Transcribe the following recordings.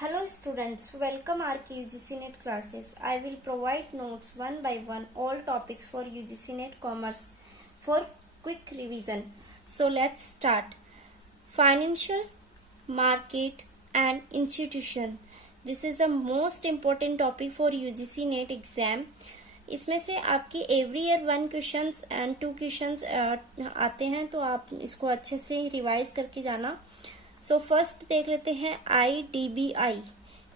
Hello students, welcome RK UGC NET classes. I will provide notes one by one all topics for UGC NET Commerce for quick revision. So let's start. Financial market and institution. This is the most important topic for UGC NET exam. इसमें से आपके every year 1 questions and 2 questions आते हैं, तो आप इसको अच्छे से रिवाइज करके जाना. सो फर्स्ट देख लेते हैं IDBI,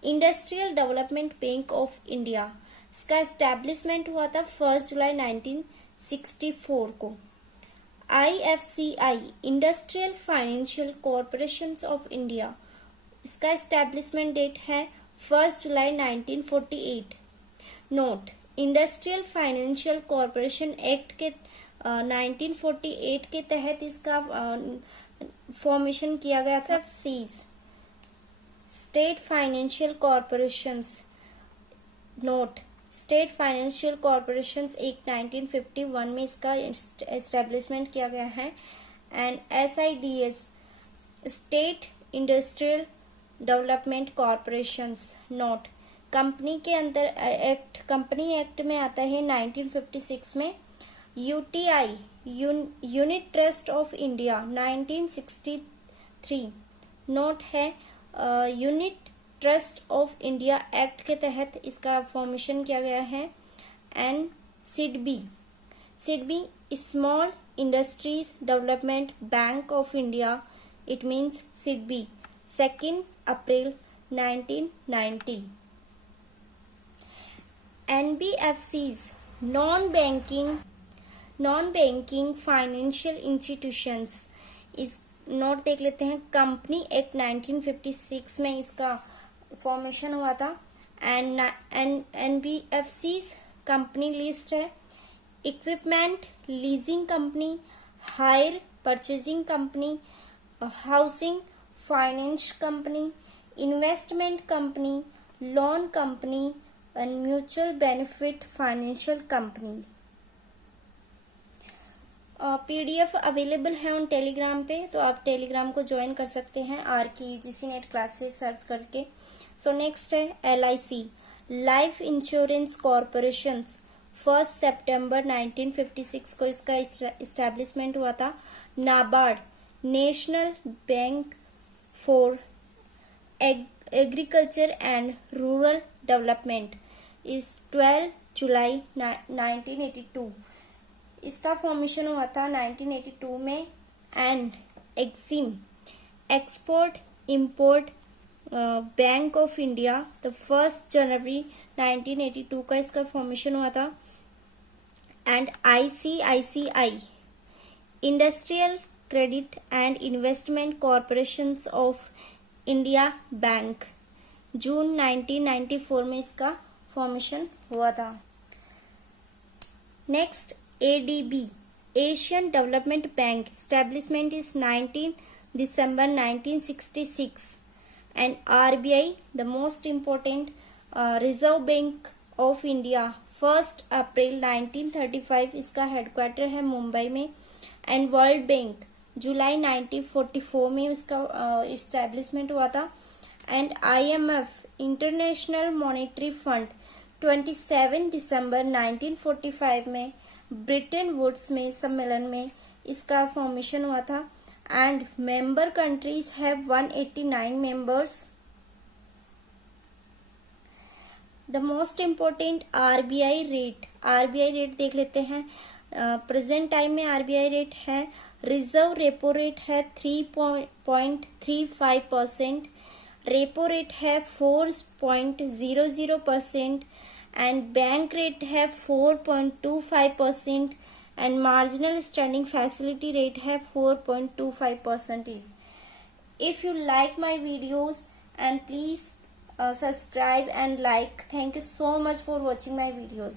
industrial development bank of India. इसका एस्टेब्लिशमेंट हुआ था 1 जुलाई 1964 को. IFCI, industrial financial corporation of India. इसका एस्टेब्लिशमेंट डेट है 1 जुलाई 1948. Note, industrial financial corporation act के 1948 के तहत इसका फॉर्मेशन किया गया था. State financial corporations. Note, state financial corporations act 1951 में इसका एस्टेब्लिशमेंट किया गया है. And SIDS, state industrial development corporations. Note, company के अंदर कंपनी एक्ट में आता है 1956 में. UTI, unit trust of India 1963. Note है unit trust of India act के तहत इसका फॉर्मेशन किया गया है. And SIDBI, small industries development bank of India. It means SIDBI, 2 अप्रैल 1990. NBFCs, non banking financial institutions. इस नोट देख लेते हैं. कंपनी एक्ट 1956 में इसका फॉर्मेशन हुआ था. एंड NBFCs कंपनी लिस्ट है. Equipment leasing company, hire purchasing company, housing finance company, investment company, loan company and mutual benefit financial companies. PDF available है ऑन टेलीग्राम पे, तो आप टेलीग्राम को ज्वाइन कर सकते हैं RK UGC NET classes search करके. सो नेक्स्ट है LIC, लाइफ इंश्योरेंस कॉरपोरेशन. 1 सितंबर 1956 को इसका इस्टेब्लिशमेंट हुआ था. NABARD, national bank for agriculture and rural development, is 12 जुलाई 1982. इसका फॉर्मेशन हुआ था 1982 में. And EXIM, export import bank of India, the 1 जनवरी 1982 का इसका फॉर्मेशन हुआ था. And ICICI, industrial credit and investment corporation of India bank, जून 1994 में इसका फॉर्मेशन हुआ था. Next ADB, Asian development bank. Establishment is 19 December 1966. And RBI, the most important, reserve bank of India, 1 अप्रैल 1935 इसका हेडक्वार्टर है मुंबई में. एंड वर्ल्ड बैंक, जुलाई 1944 में इसका इस्टेब्लिशमेंट हुआ था. And IMF, international monetary fund, 27 दिसंबर 1945 में ब्रिटेन वुड्स में सम्मेलन में इसका फॉर्मेशन हुआ था. And member countries have 189 members. The most important RBI rate देख लेते हैं. प्रेजेंट टाइम में RBI रेट है. रिजर्व रेपो रेट है 3.35%. रेपो रेट है 4.00%. एंड बैंक रेट है 4.25%. And marginal standing facility rate है 4.25%. If you like my videos and please subscribe and like. Thank you so much for watching my videos.